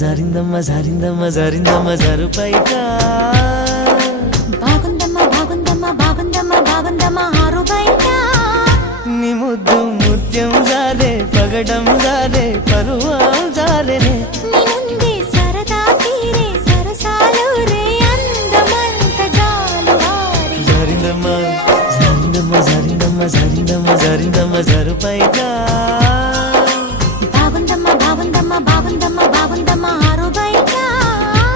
జారిందమ్మ జారిందమ్మ జారిందమ్మ జారు పైట బాగుందమ్మ బాగుందమ్మ బాగుందమ్మ బాగుందమ్మ ఆరు బయట నీ ముద్దు ముత్యం జారే పగడం జారే పరువం జారే